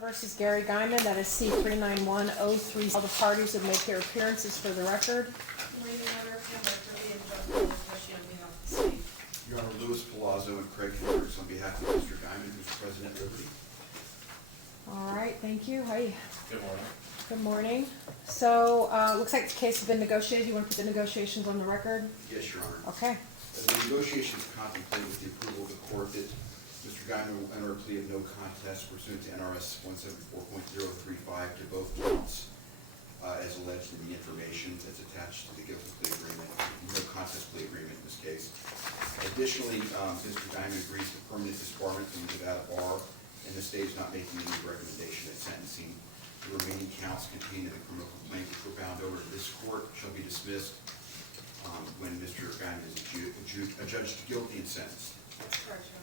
versus Gary Guymon, that is C-39103. All the parties would make their appearances for the record. Reading letter of Hendricks and Giancarlo, Pesci on behalf of the state. Your Honor, Lewis, Palazzo, and Craig Hendricks on behalf of Mr. Guymon, who's President Liberty. All right, thank you. Hi. Good morning. Good morning. So, looks like the case has been negotiated. You want to put the negotiations on the record? Yes, Your Honor. Okay. The negotiations contemplate with the approval of the court that Mr. Guymon will enter a plea of no contest pursuant to NRS 174.035 to both counts as alleged in the information that's attached to the guilty plea agreement, no contest plea agreement in this case. Additionally, Mr. Guymon agrees to permanent disbarment from the Nevada bar, and the state is not making any recommendation at sentencing. The remaining counts contained in the criminal complaint which were bound over to this court shall be dismissed when Mr. Guymon is adjudged guilty and sentenced. Correct, Your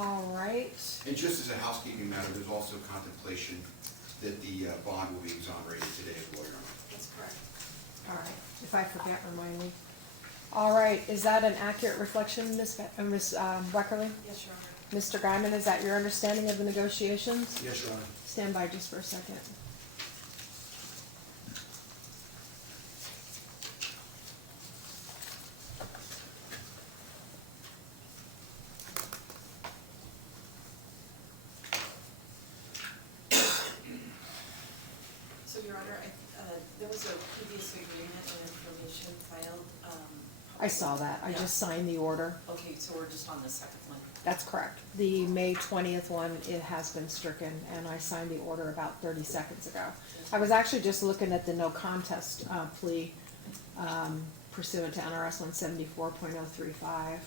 Honor. All right. And just as a housekeeping matter, there's also contemplation that the bond will be exonerated today as well, Your Honor. That's correct. All right. If I forget, remind me. All right. Is that an accurate reflection, Ms. Weckerly? Yes, Your Honor. Mr. Guymon, is that your understanding of the negotiations? Yes, Your Honor. Stand by just for a second. So, Your Honor, there was a previous agreement and information filed. I saw that. I Yeah. just signed the order. Okay, so we're just on the second one. That's correct. The May 20th one, it has been stricken, and I signed the order about 30 seconds ago. I was actually just looking at the no contest plea pursuant to NRS 174.035.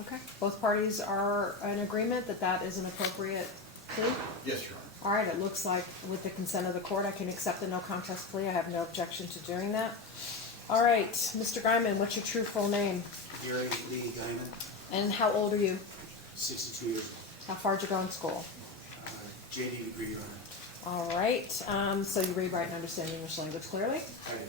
Okay, both parties are in agreement that that is an appropriate plea? Yes, Your Honor. All right, it looks like with the consent of the court, I can accept the no contest plea. I have no objection to doing that. All right, Mr. Guymon, what's your true full name? Gary Guymon, And how old are you? 62 years old. How far did you go in school? JD degree, Your Honor. All right, so you read, write, and understand English language clearly? I do.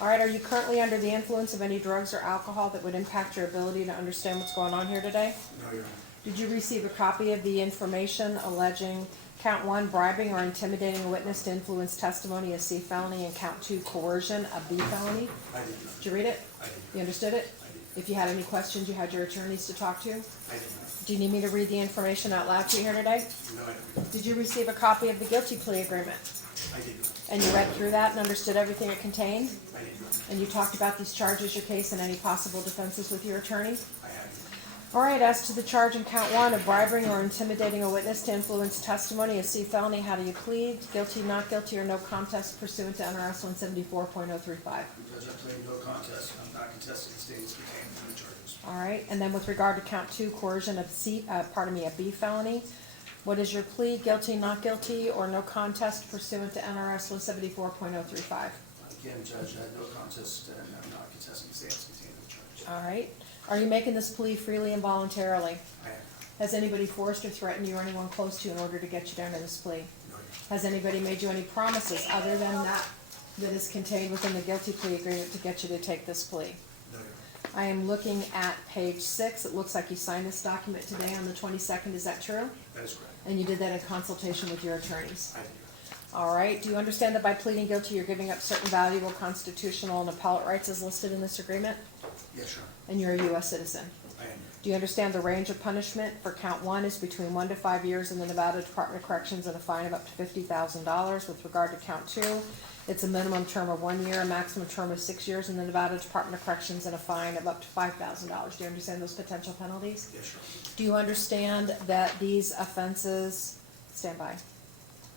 All right, are you currently under the influence of any drugs or alcohol that would impact your ability to understand what's going on here today? No, Your Honor. Did you receive a copy of the information alleging count 1, bribing or intimidating a witness to influence testimony, a C felony, and count 2, coercion, a B felony? I did not. Did you read it? I did. You understood it? I did. If you had any questions, you had your attorneys to talk to? I did not. Do you need me to read the information out loud to you here today? No, I did not. Did you receive a copy of the guilty plea agreement? I did not. And you read through that and understood everything it contained? I did not. And you talked about these charges, your case, and any possible defenses with your attorney? I have not. All right, as to the charge in count 1 of bribing or intimidating a witness to influence testimony, a C felony, how do you plead? Guilty, not guilty, or no contest pursuant to NRS 174.035? Judge, I plead no contest. I'm not contesting the statements contained in the charges. All right, and then with regard to count 2, coercion of a B felony, what is your plea? Guilty, not guilty, or no contest pursuant to NRS 174.035? Again, Judge, I have no contest and I'm not contesting the statements contained in the charges. All right. Are you making this plea freely and voluntarily? I have. Has anybody forced or threatened you or anyone close to you in order to get you down to this plea? No, Your Honor. Has anybody made you any promises other than that is contained within the guilty plea agreement to get you to take this plea? No, Your Honor. I am looking at page 6. It looks like you signed this document today on the 22nd. Is that true? That is correct. And you did that in consultation with your attorneys? I did. All right. Do you understand that by pleading guilty, you're giving up certain valuable constitutional and appellate rights as listed in this agreement? Yes, Your Honor. And you're a U.S. citizen? I am. Do you understand the range of punishment for count 1 is between 1 to 5 years in the Nevada Department of Corrections and a fine of up to $50,000? With regard to count 2, it's a minimum term of 1 year, a maximum term of 6 years in the Nevada Department of Corrections, and a fine of up to $5,000. Do you understand those potential penalties? Yes, Your Honor. Do you understand that these offenses, stand by,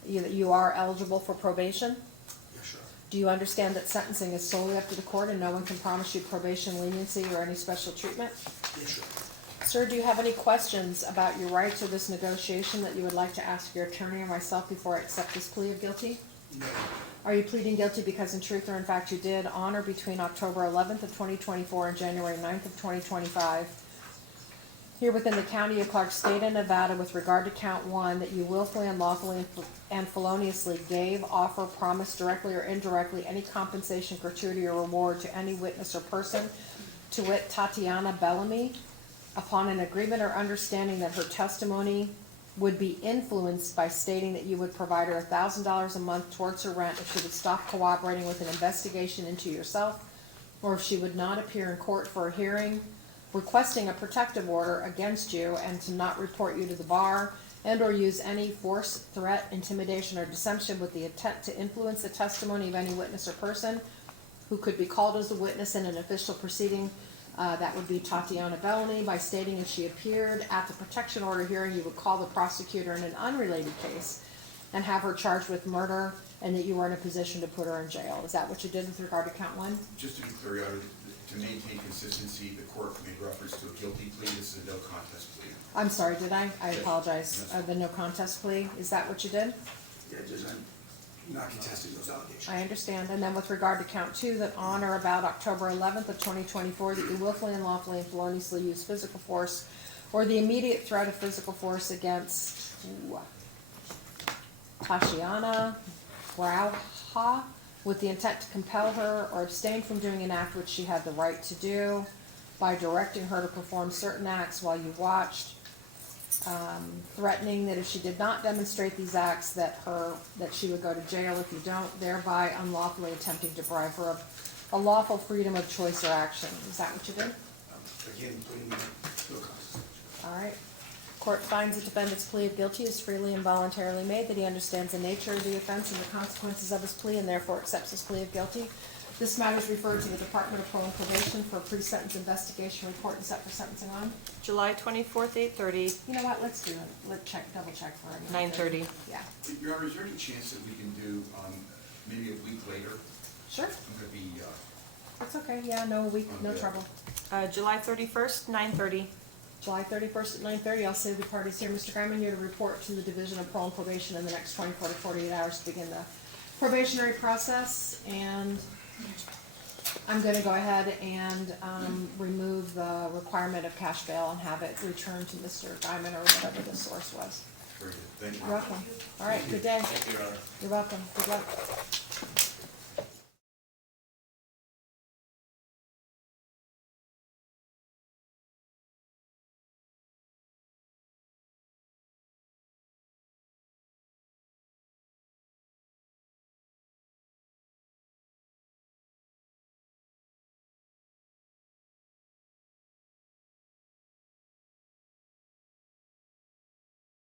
you are eligible for probation? Yes, Your Honor. Do you understand that sentencing is solely up to the court and no one can promise you probation, leniency, or any special treatment? Yes, Your Honor. Sir, do you have any questions about your rights or this negotiation that you would like to ask your attorney or myself before I accept this plea of guilty? No. Are you pleading guilty because in truth or in fact you did on or between October 11th of 2024 and January 9th of 2025 here within the county of Clark, state of Nevada, with regard to count 1, that you willfully, unlawfully, and feloniously gave, offer, promised directly or indirectly any compensation, gratuity, or reward to any witness or person, to wit, Tatiana Bellamy, upon an agreement or understanding that her testimony would be influenced by stating that you would provide her $1,000 a month towards her rent if she would stop cooperating with an investigation into yourself, or if she would not appear in court for a hearing, requesting a protective order against you and to not report you to the bar, and or use any force, threat, intimidation, or deception with the intent to influence the testimony of any witness or person who could be called as a witness in an official proceeding. That would be Tatiana Bellamy, by stating if she appeared at the protection order hearing, you would call the prosecutor in an unrelated case and have her charged with murder, and that you were in a position to put her in jail. Is that what you did with regard to count one? Just to be clear, Your Honor, to maintain consistency, the court made reference to a guilty plea. This is a no contest plea. I'm sorry, did I? I Yes. apologize. Yes. The no contest plea, is that what you did? Yeah, Judge, I'm not contesting those allegations. I understand. And then with regard to count two, that on or about October 11th of 2024, that you willfully and lawfully and feloniously use physical force or the immediate threat of physical force against Tatiana Grauha with the intent to compel her or abstain from doing an act which she had the right to do by directing her to perform certain acts while you watched, threatening that if she did not demonstrate these acts that she would go to jail if you don't, thereby unlawfully attempting to deprive her of a lawful freedom of choice or action. Is that what you did? Again, putting no contest. All right. Court finds the defendant's plea of guilty is freely and voluntarily made, that he understands the nature of the offense and the consequences of his plea, and therefore accepts his plea of guilty. This matter is referred to the Department of Parole and Probation for a pre-sentence investigation report and set for sentencing on. July 24th, 8:30, You know what, let's do it. Let's double check for it. 9:30. Yeah, Your Honor, is there any chance that we can do, maybe a week later? sure, I'm gonna be, that's okay, yeah, no week, no Okay. trouble. July 31st, 9:30. July 31st at 9:30, I'll save the parties here. Mr. Guymon, you're to report to the Division of Parole and Probation in the next 24 to 48 hours to begin the probationary process, and I'm gonna go ahead and, remove the requirement of cash bail and have it returned to Mr. Guymon or whatever the source was. very good, thank you. You're welcome. All right, good day. Thank you, Your Honor. You're welcome. Good luck.